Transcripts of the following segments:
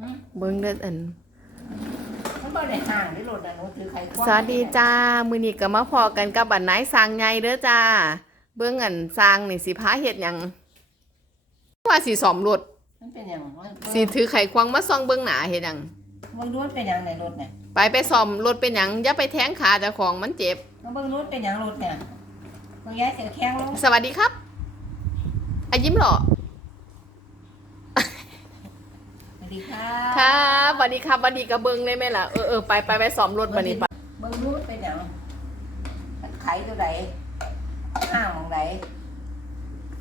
หืมเบิ่งเด้ออันมันบ่ได้ห่างได้รถอะหนูถือไข่ควงสวัสดีจ้า มื้อนี้ก็มาพอกันกับบันไนายสร้างใหญ่เด้อจ้า เบิ่งอันสร้างนี่สิพาเฮ็ดหยังว่าสิซ่อมรถมันเป็นหยังมันสิถือไขควงมาส่องเบิ่งหน้าเฮ็ดหยังมันรู้มันเป็นหยังในรถเนี่ยไปไปซ่อมรถเป็นหยังอย่าไปแทงขาเจ้าของมันเจ็บ มันเบิ่งรู้มันเป็นหยังรถเนี่ยบางย้ายเสียแข้งลงสวัสดีครับอายิ้มเหรอ สวัส ดีค่ะครับสวัสดีครับสวัสดีกระเบิงเลยไหมล่ะ เออเออไปไปไปซ่อมรถบัดนี้ไปเบิ่งรู้มันเป็นหยังมันไขตัวใดห้างของใด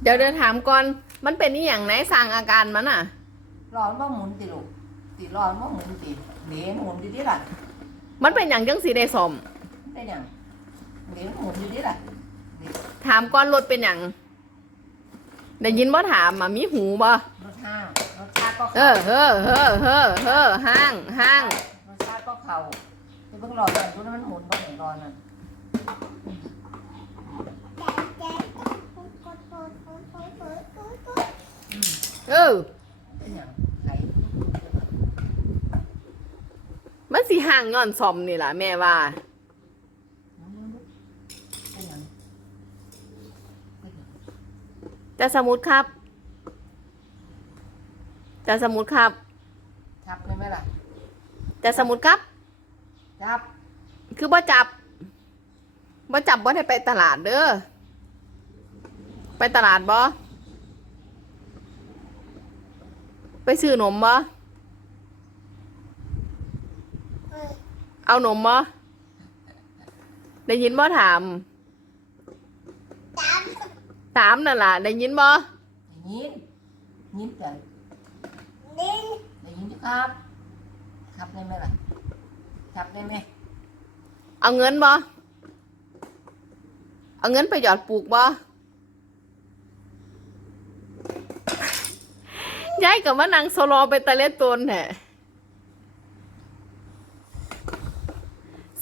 เดี๋ยวเดินถามก่อน มันเป็นนี่อย่างไหนสร้างอาการมันอะ ร้อนว่าหมุนติลูกติร้อนว่าหมุนติเหนียวหมุนอยู่ดิล่ะ มันเป็นอย่างจังสีได้ซ่อมมันเป็นหยังเหนียวหมุนอยู่ดิล่ะ ถามก่อนรถเป็นอย่างได้ยินบ่ถามอะมีหูบ่รถห้างรถชาติ ก็เออเฮ้อเฮ้อเฮ้อเฮ้อห้างห้างรสชาติก็เข่าจะเพิ่งรอก่อนดูนะมันหมุนก็ไหนรอน่ะเออเป็นอย่างไข่มันสิห่างย้อนซ่อมนี่ล่ะแม่ว่าเป็นอย่างจะสมุดครับ จะสมุดครับชับเลยไหมล่ะ จะสมุดครับชับ คือบ่จับบ่จับบ่ได้ไปตลาดเด้อ ไปตลาดบ่ ไปซื้อหนมบ่ เอาหนมบ่ ได้ยินบ่ถาม ถามนั่นล่ะ ได้ยินบ่อย่างนี้ยิ้มกัน อย่างนี้ครับ ครับได้ไหมล่ะชับได้ไหมเอาเงินบ่เอาเงินไปหยอดปลูกบ่ยายกับว่านังโซโลไปตะเล็ดตนแหละ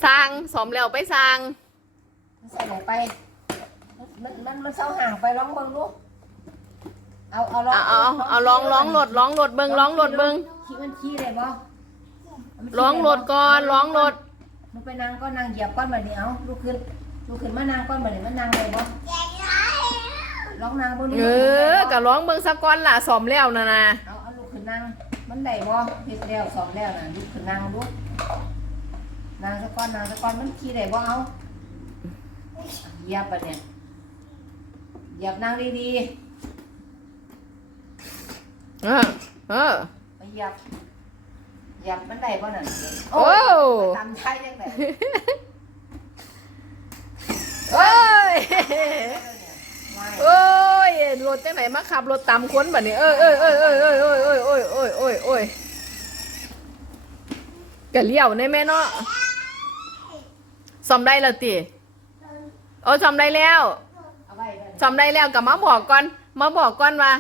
สร้างสมแล้วไปสร้างมันใส่ไหนไป มันมันมันเศร้าห่างไปลองเบิ่งดู เอาเอาลองเอาเอาเอาลองลองโหลดลองโหลดเบิงลองโหลดเบิงขี้มันขี้ได้บ่ลองโหลดก่อนลองโหลดมันไปนั่งก็นั่งเหยียบก้อนแบบนี้เอาลุกขึ้นลุกขึ้นมานั่งก้อนแบบนี้มันนั่งได้บ่ลองนั่งบนเออกับลองเบิงสักก้อนล่ะสมแล้วนะนะเอาเอาลุกขึ้นนั่งมันได้บ่เฮ็ดแล้วสองแล้วน่ะลุกขึ้นนั่งดูนั่งสักก้อนนั่งสักก้อนมันขี้ได้บ่เอาเหยียบไปเนี่ยเหยียบนั่งดี เออเออๆไปเหยียบเหยียบมันได้บ่นั่นโอ้ตามใช่จังได๋โอ้ยไม่โอ้ยรถจังไหนมาขับรถตามคนแบบนี้เอ้ยเอ้ยเอ้ยเอ้ยเอ้ยเอ้ยเอ้ยเอ้ยเอ้ยเอ้ยเอ้ยกะเลี้ยวในแม่เนาะซ่อมได้แล้วติโอ้ซ่อมได้แล้ว เอาไว้เด้อซ่อมได้แล้วก็มาบอกก่อน มาบอกก่อนว่า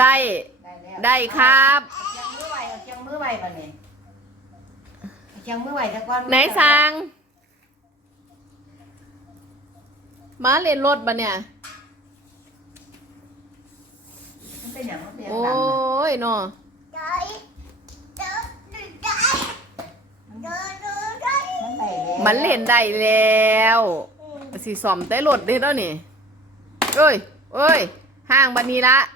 ได้ได้แล้วได้ครับเอาเจียงมือไว้เอาเจียงมือไว้บัดนี้เอาเจียงมือไว้จักก่อนไหนสร้างมาเล่นรถบะเนี่ย มันเป็นหยังมันเป็นหยังโอ้ดังน่ะยเนาะมันได้แล้วมันเล่นได้แล้วสีซ่อมได้รถได้แล้วนี่เอ้ยเอ้ย ห้างบันนี้ละไว้ม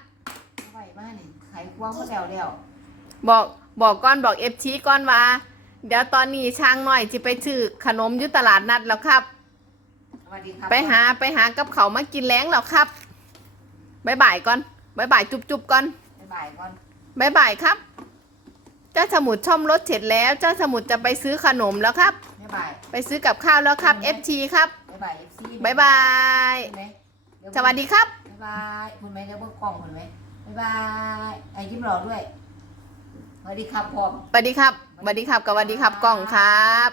านี่ไขควงก็แล้วแล้วบอกบอกก้อนบอกเอฟชีก้อนว่า เดี๋ยวตอนนี้ช่างหน่อยจะไปซื้อขนมอยุตลาดนัดแล้วครับ สวัสดีครับไปหาไปหากับเขาวมากินแล้งแล้วครับบายบายก่อนบายบายจุบจุบก่อนบ๊ายบายก่อน บายบายครับ เจ้าสมุดช่อมรถเสร็จแล้ว เจ้าสมุดจะไปซื้อขนมแล้วครับ บ๊ายบาย ไปซื้อกับข้าวแล้วครับ FT ครับบ๊ายบาย FC บายบาย เห็นไหมเยสวัสดีครับ บ๊ายบายคุณแม่จะเบิกกล้องคุณไหม บ๊ายบายไอ้ยิ้มหล่อด้วยสวัสดีครับผมสวัสดีครับสวัสดีครับกับสวัสดีครับกล้องครับ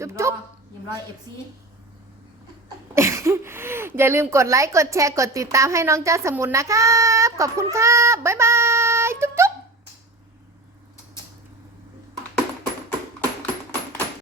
จุ๊บจุ๊บยิ้มรอย FC อย่าลืมกดไลค์ กดแชร์ กดติดตามให้น้องเจ้าสมุนนะครับ ขอบคุณครับ บ๊ายบาย